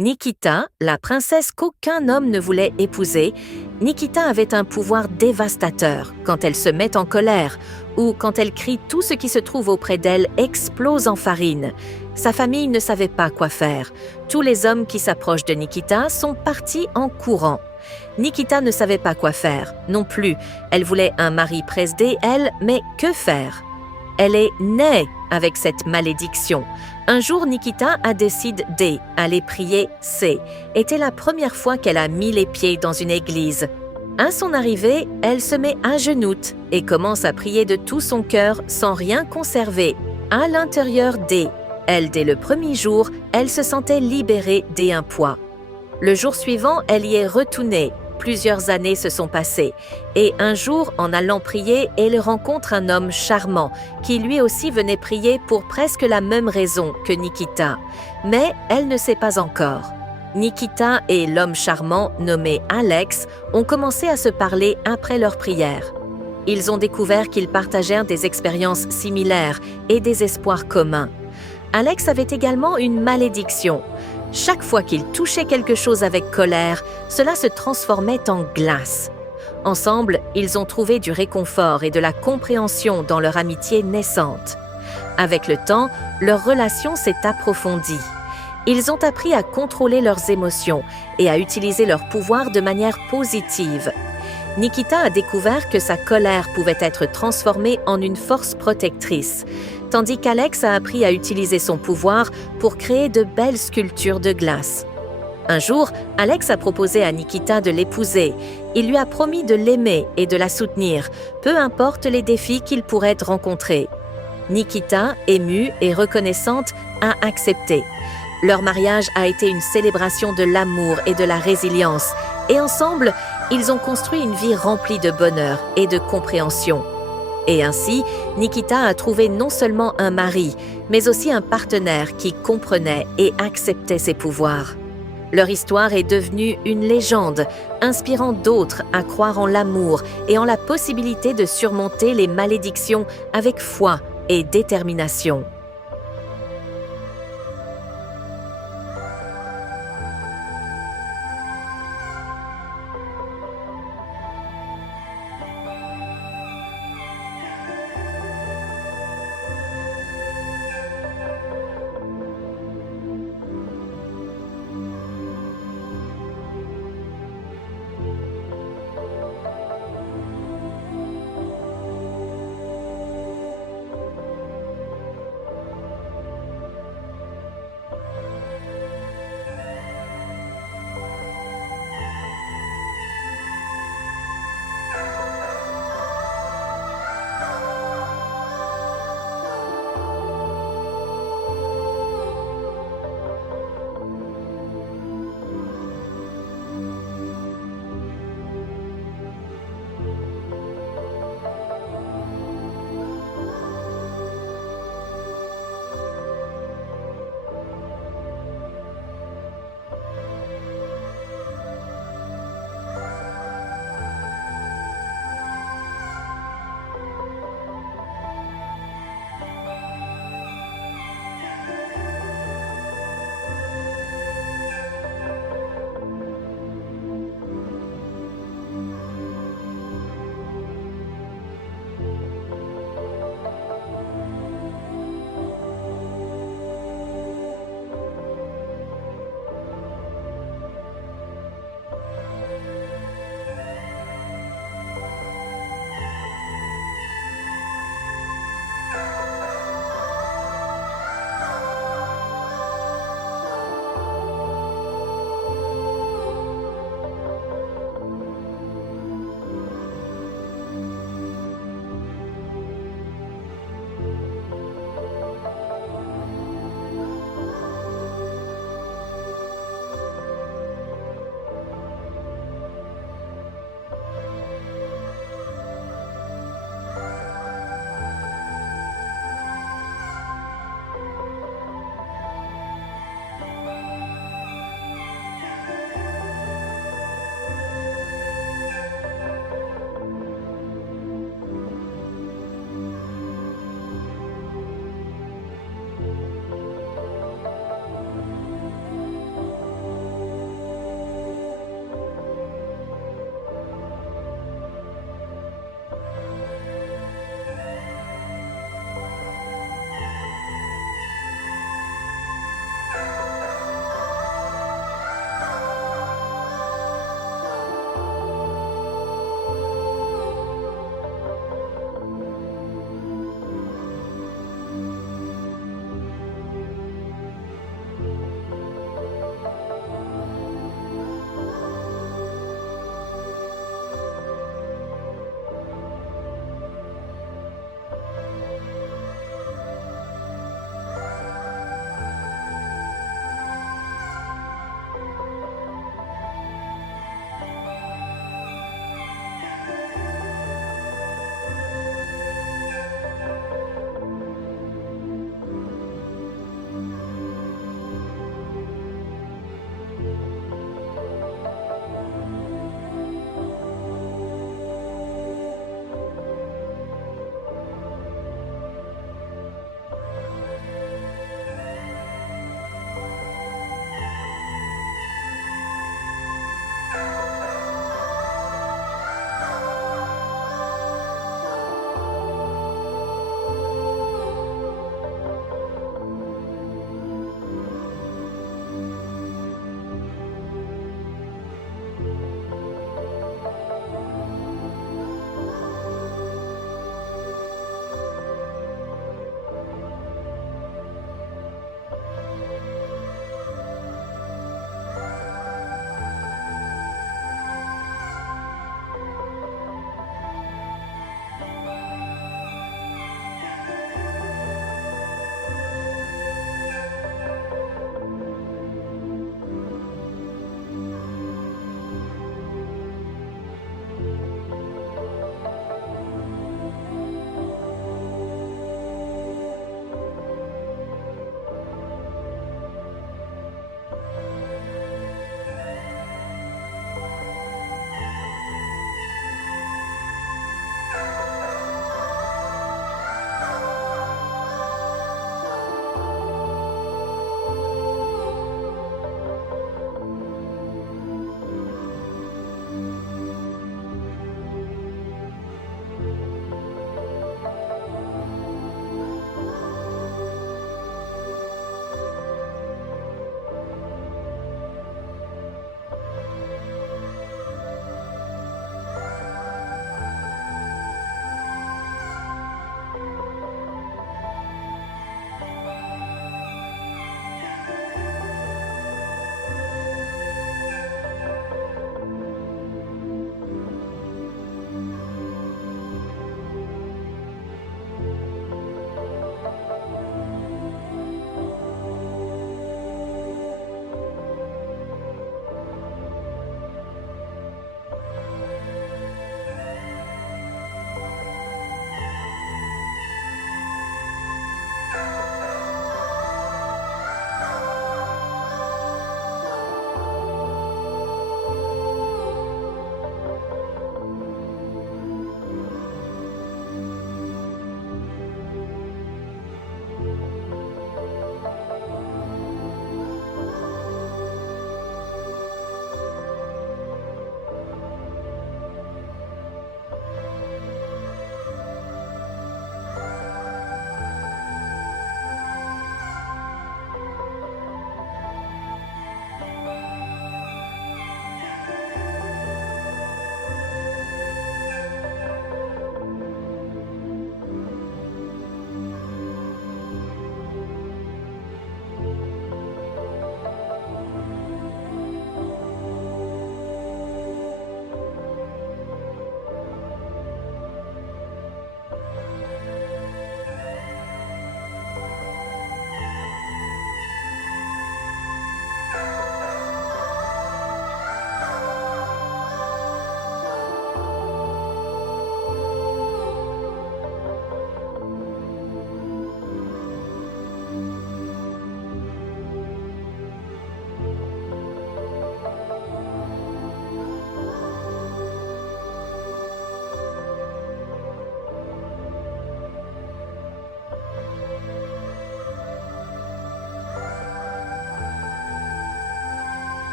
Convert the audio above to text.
Nikita, la princesse qu'aucun homme ne voulait épouser, Nikita avait un pouvoir dévastateur quand elle se met en colère ou quand elle crie tout ce qui se trouve auprès d'elle explose en farine. Sa famille ne savait pas quoi faire. Tous les hommes qui s'approchent de Nikita sont partis en courant. Nikita ne savait pas quoi faire, non plus. Elle voulait un mari près d'elle, mais que faire? Elle est née avec cette malédiction. Un jour, Nikita a décidé d'aller prier C. Était la première fois qu'elle a mis les pieds dans une église. À son arrivée, elle se met à genoux et commence à prier de tout son cœur sans rien conserver. À l'intérieur elle, dès le premier jour, elle se sentait libérée d'un poids. Le jour suivant, elle y est retournée. Plusieurs années se sont passées et un jour, en allant prier, elle rencontre un homme charmant qui lui aussi venait prier pour presque la même raison que Nikita. Mais elle ne sait pas encore. Nikita et l'homme charmant nommé Alex ont commencé à se parler après leur prière. Ils ont découvert qu'ils partagèrent des expériences similaires et des espoirs communs. Alex avait également une malédiction. Chaque fois qu'il touchait quelque chose avec colère, cela se transformait en glace. Ensemble, ils ont trouvé du réconfort et de la compréhension dans leur amitié naissante. Avec le temps, leur relation s'est approfondie. Ils ont appris à contrôler leurs émotions et à utiliser leur pouvoir de manière positive. Nikita a découvert que sa colère pouvait être transformée en une force protectrice, tandis qu'Alex a appris à utiliser son pouvoir pour créer de belles sculptures de glace. Un jour, Alex a proposé à Nikita de l'épouser. Il lui a promis de l'aimer et de la soutenir, peu importe les défis qu'il pourrait rencontrer. Nikita, émue et reconnaissante, a accepté. Leur mariage a été une célébration de l'amour et de la résilience, et ensemble, ils ont construit une vie remplie de bonheur et de compréhension. Et ainsi, Nikita a trouvé non seulement un mari, mais aussi un partenaire qui comprenait et acceptait ses pouvoirs. Leur histoire est devenue une légende, inspirant d'autres à croire en l'amour et en la possibilité de surmonter les malédictions avec foi et détermination.